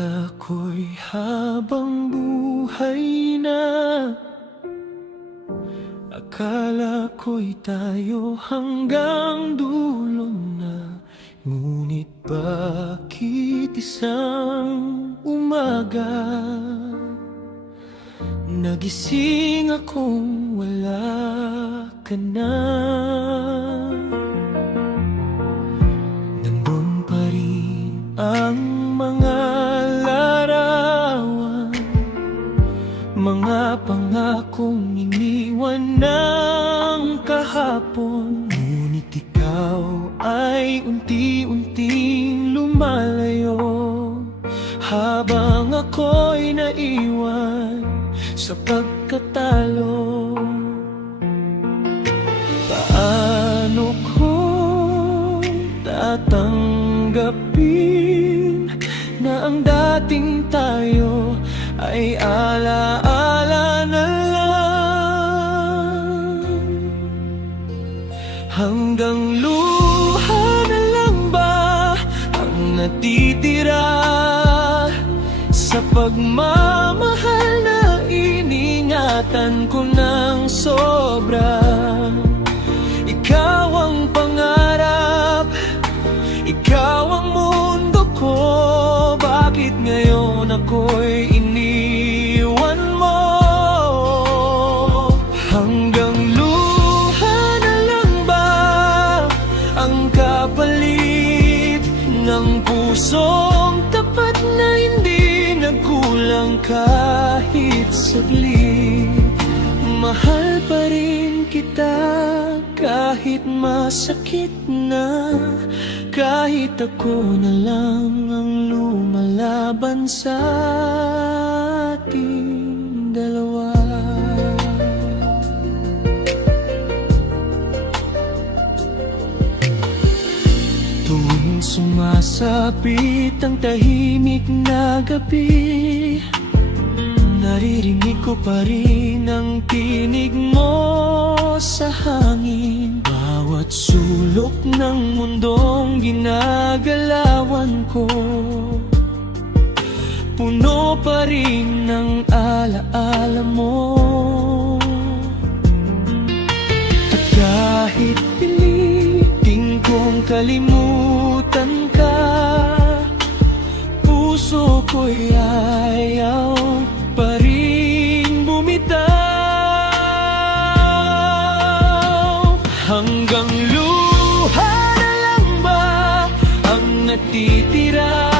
Akala ko'y habang buhay na, akala ko'y tayo hanggang dulo na. Ngunit bakit isang umaga nagising akong wala ka na? Nandun pa rin ang mga larawan, mga pangakong iniwan ng kahapon. Ngunit ikaw ay unti-unting lumalayo, habang ako'y naiwan sa pagkatalo. Paano ko tatanggapin na ang dating tayo ay alaala na lang? Hanggang luha na lang ba ang natitira sa pagmamahal na iningatan ko ng sobra? Ikaw ang pangarap, ikaw ang mundo ko. Bakit ngayon ako'y iniwan mo? Hanggang luha na lang ba ang kapalit ng pusong tapat na hindi nagkulang kahit saglit? Mahal pa rin kita kahit masakit na, kahit ako na lang ang lumalaban sa ating dalawa. Tuwing sumasapit ang tahimik na gabi, naririnig ko pa rin ang tinig mo sa hangin. Bawat sulok ng mundong ginagalawan ko, puno pa rin ng alaala mo. At kahit pilitin kong kalimutan ka, puso ko'y ayaw pa rin bumitaw. Hanggang luha na lang ba ang natitira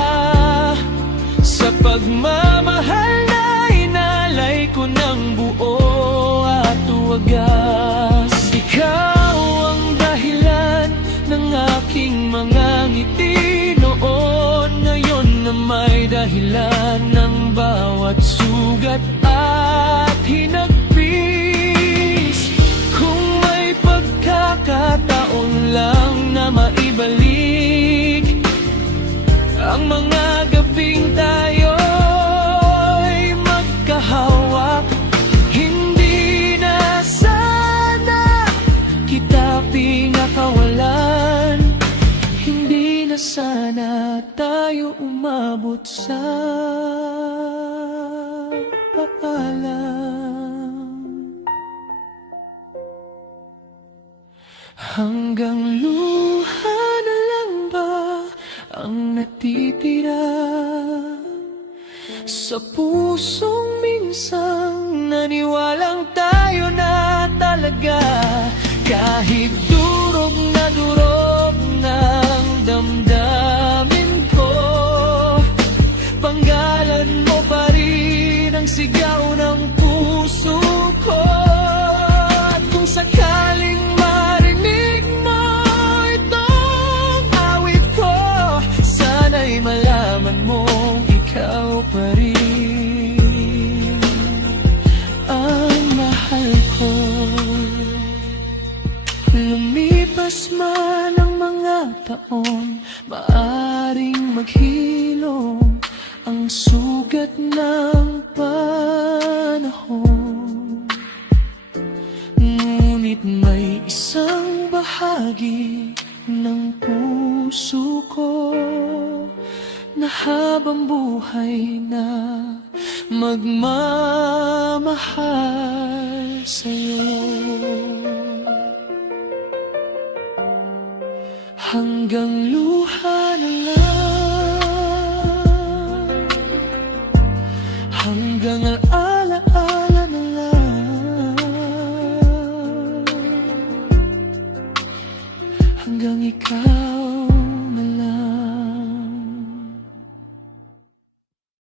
sa pagmamahal na inalay ko ng buo at wagas? Ikaw ang dahilan ng aking mga ngiti noon, ngayon na may dahilan ng bawat sugat at hinagpis. Kung may pagkakataon lang na maibalik ang mga gabing tayo'y magkahawak, hindi na sana kita pinakawalan, hindi na sana tayo umabot sa paalam. Hanggang luha na lang ba ang natitira sa pusong minsang naniwalang tayo na talaga? Kahit durog ng damdamin ko, panggalan mo pa rin ang sigaw ng puso ko. At kung sakaling marinig mo itong awit ko, sana'y malaman mong ikaw pa rin ang mahal ko. Lumipas man ang mga taon, maaring maghilom ang sugat ng panahon. Ngunit may isang bahagi ng puso ko na habang buhay na magmamahal sa'yo. Hanggang luha na lang